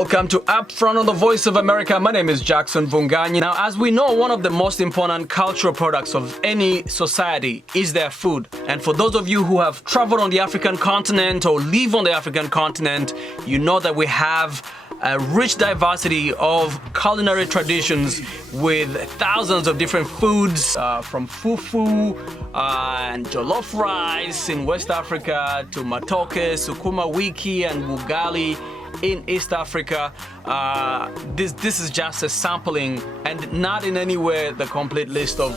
Welcome to Upfront on the Voice of America. My name is Jackson Vunganyi. Now, as we know, one of the most important cultural products of any society is their food. And for those of you who have traveled on the African continent or live on the African continent, you know that we have a rich diversity of culinary traditions with thousands of different foods, from fufu and jollof rice in West Africa to matoke, sukuma wiki and ugali in East Africa. This is just a sampling and not in any way the complete list of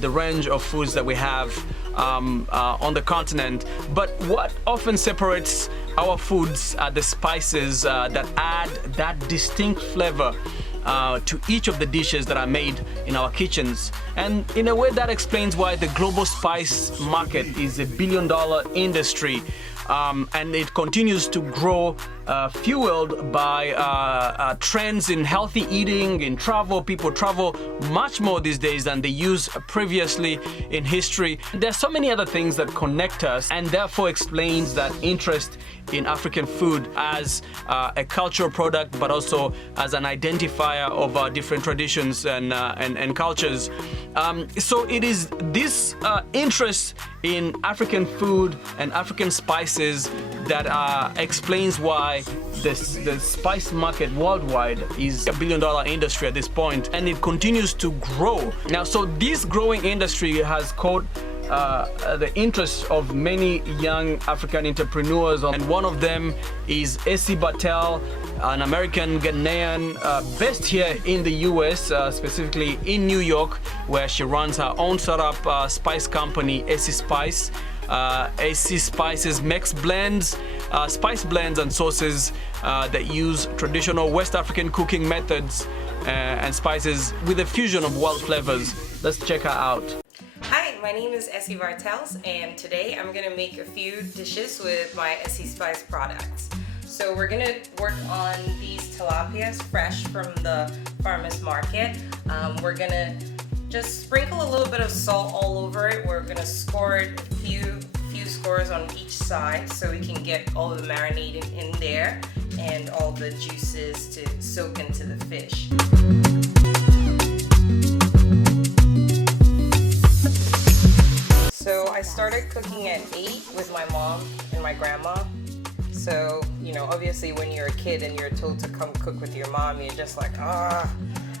the range of foods that we have on the continent. But what often separates our foods are the spices that add that distinct flavor to each of the dishes that are made in our kitchens. And in a way that explains why the global spice market is a billion-dollar industry. And it continues to grow, fueled by trends in healthy eating, in travel. People travel much more these days than they used previously in history. There's so many other things that connect us and therefore explains that interest in African food as a cultural product, but also as an identifier of our different traditions and cultures. So it is this interest in African food and African spices that explains why the spice market worldwide is a billion-dollar industry at this point, and it continues to grow. Now, so this growing industry has caught the interest of many young African entrepreneurs, and one of them is Essie Bartels, an American Ghanaian based here in the US, specifically in New York, where she runs her own startup spice company, Essie Spice. Essie Spices makes blends, spice blends and sauces that use traditional West African cooking methods and spices with a fusion of wild flavors. Let's check her out. Hi, my name is Essie Bartels, and today I'm going to make a few dishes with my Essie Spice products. So we're going to work on these tilapias fresh from the farmer's market. We're going to just sprinkle a little bit of salt all over it. We're going to score it a few scores on each side so we can get all the marinade in there and all the juices to soak into the fish. So I started cooking at 8 with my mom and my grandma. So, you know, obviously when you're a kid and you're told to come cook with your mom, you're just like, I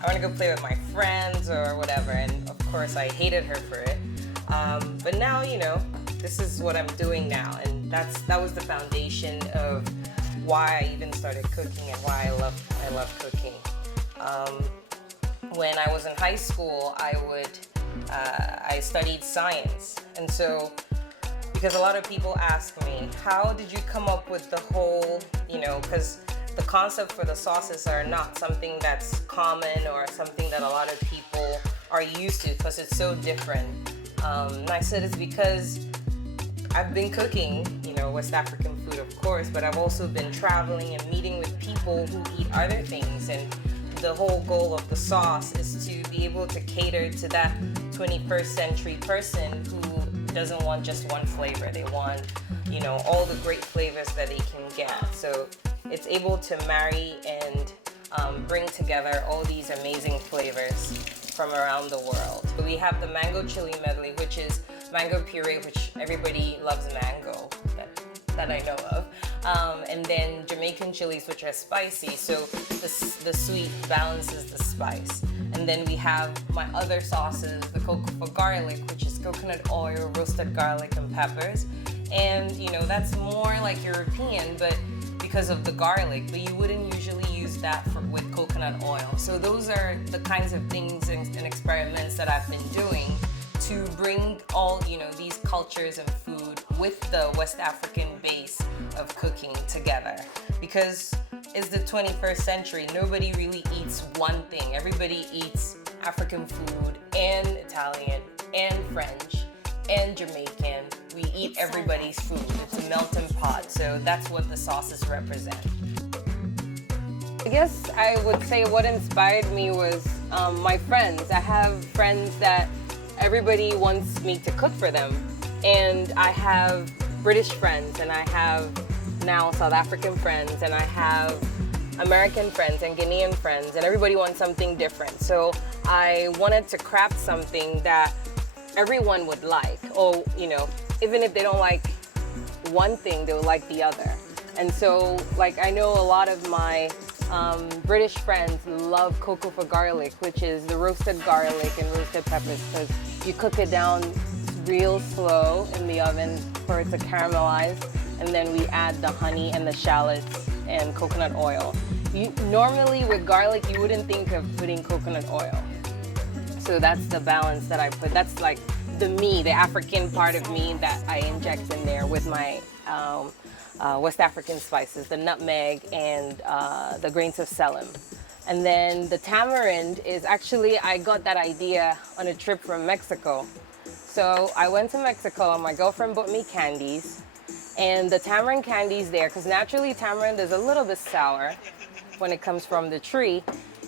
want to go play with my friends or whatever. And of course I hated her for it. But now, you know, this is what I'm doing now. And that was the foundation of why I even started cooking and why I love cooking. When I was in high school, I studied science, and so because a lot of people ask me, how did you come up with the whole, you know, because the concept for the sauces are not something that's common or something that a lot of people are used to because it's so different. And I said it's because I've been cooking, you know, West African food of course, but I've also been traveling and meeting with people who eat other things, and the whole goal of the sauce is to be able to cater to that 21st century person who doesn't want just one flavor. They want, you know, all the great flavors that they can get. So it's able to marry and bring together all these amazing flavors from around the world. So we have the mango chili medley, which is mango puree, which everybody loves mango, that I know of. And then Jamaican chilies, which are spicy, so the sweet balances the spice. And then we have my other sauces, the cocoa for garlic, which is coconut oil, roasted garlic, and peppers. And you know, that's more like European, but because of the garlic, but you wouldn't usually use that with coconut oil. So those are the kinds of things and experiments that I've been doing to bring all, you know, these cultures and food with the West African base of cooking together. Because it's the 21st century, nobody really eats one thing. Everybody eats African food and Italian and French and Jamaican. We eat everybody's food. It's a melting pot, so that's what the sauces represent. I guess I would say what inspired me was my friends. I have friends that everybody wants me to cook for them. And I have British friends, and I have now South African friends, and I have American friends and Guinean friends, and everybody wants something different. So I wanted to craft something that everyone would like, or even if they don't like one thing, they'll like the other. And so, like, I know a lot of my British friends love cocoa for garlic, which is the roasted garlic and roasted peppers, because you cook it down real slow in the oven for it to caramelize, and then we add the honey and the shallots and coconut oil. Normally with garlic, you wouldn't think of putting coconut oil. So that's the balance that I put. That's like the African part of me that I inject in there with my West African spices, the nutmeg and the grains of selim. And then the tamarind is actually, I got that idea on a trip from Mexico. So I went to Mexico and my girlfriend bought me candies. And the tamarind candies there, because naturally tamarind is a little bit sour when it comes from the tree.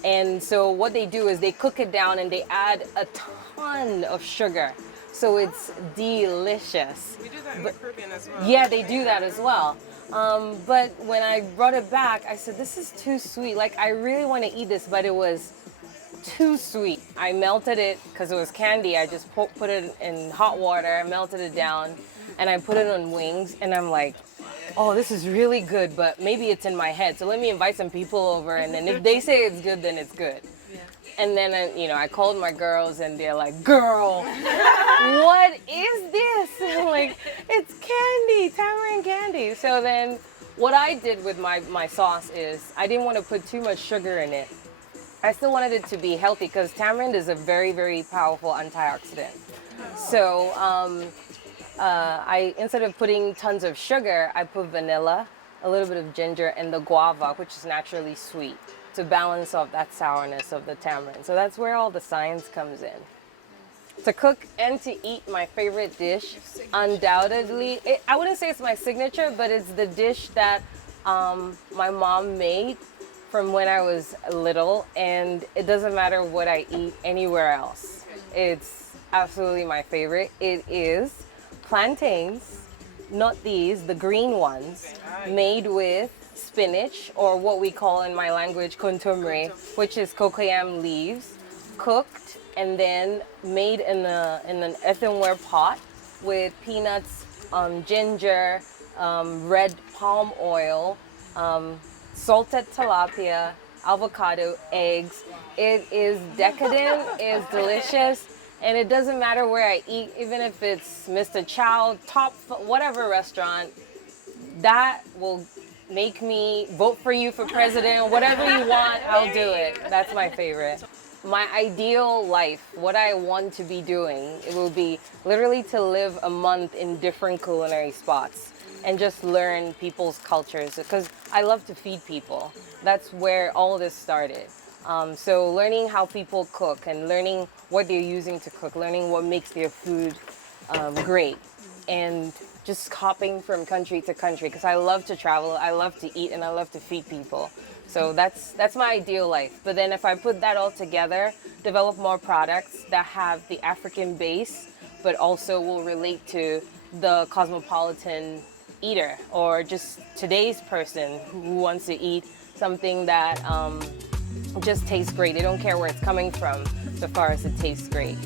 And so what they do is they cook it down and they add a ton of sugar. So it's delicious. We do that in the Caribbean as well. Yeah, they do that as well. But when I brought it back, I said, this is too sweet. Like, I really want to eat this, but it was too sweet. I melted it because it was candy. I just put it in hot water, melted it down, and I put it on wings. And I'm like, oh, this is really good, but maybe it's in my head. So let me invite some people over, and then if they say it's good, then it's good. Yeah. And then, I called my girls, and they're like, girl, what is this? I'm like, it's candy, tamarind candy. So then what I did with my sauce is I didn't want to put too much sugar in it. I still wanted it to be healthy because tamarind is a very, very powerful antioxidant. So instead of putting tons of sugar, I put vanilla, a little bit of ginger, and the guava, which is naturally sweet, to balance off that sourness of the tamarind. So that's where all the science comes in. To cook and to eat, my favorite dish, undoubtedly, I wouldn't say it's my signature, but it's the dish that my mom made from when I was little, and it doesn't matter what I eat anywhere else. It's absolutely my favorite. It is plantains, not these, the green ones, made with spinach, or what we call in my language contumely, which is cocoyam leaves, cooked and then made in an earthenware pot with peanuts, ginger, red palm oil, salted tilapia, avocado, eggs. It is decadent, it's delicious, and it doesn't matter where I eat, even if it's Mr. Chow, whatever restaurant, that will make me vote for you for president, whatever you want, I'll do it. That's my favorite. My ideal life, what I want to be doing, it will be literally to live a month in different culinary spots and just learn people's cultures, because I love to feed people. That's where all this started. So learning how people cook and learning what they're using to cook, learning what makes their food great, and just hopping from country to country, because I love to travel, I love to eat, and I love to feed people. So that's my ideal life. But then if I put that all together, develop more products that have the African base, but also will relate to the cosmopolitan eater, or just today's person who wants to eat something that just tastes great. They don't care where it's coming from, so far as it tastes great.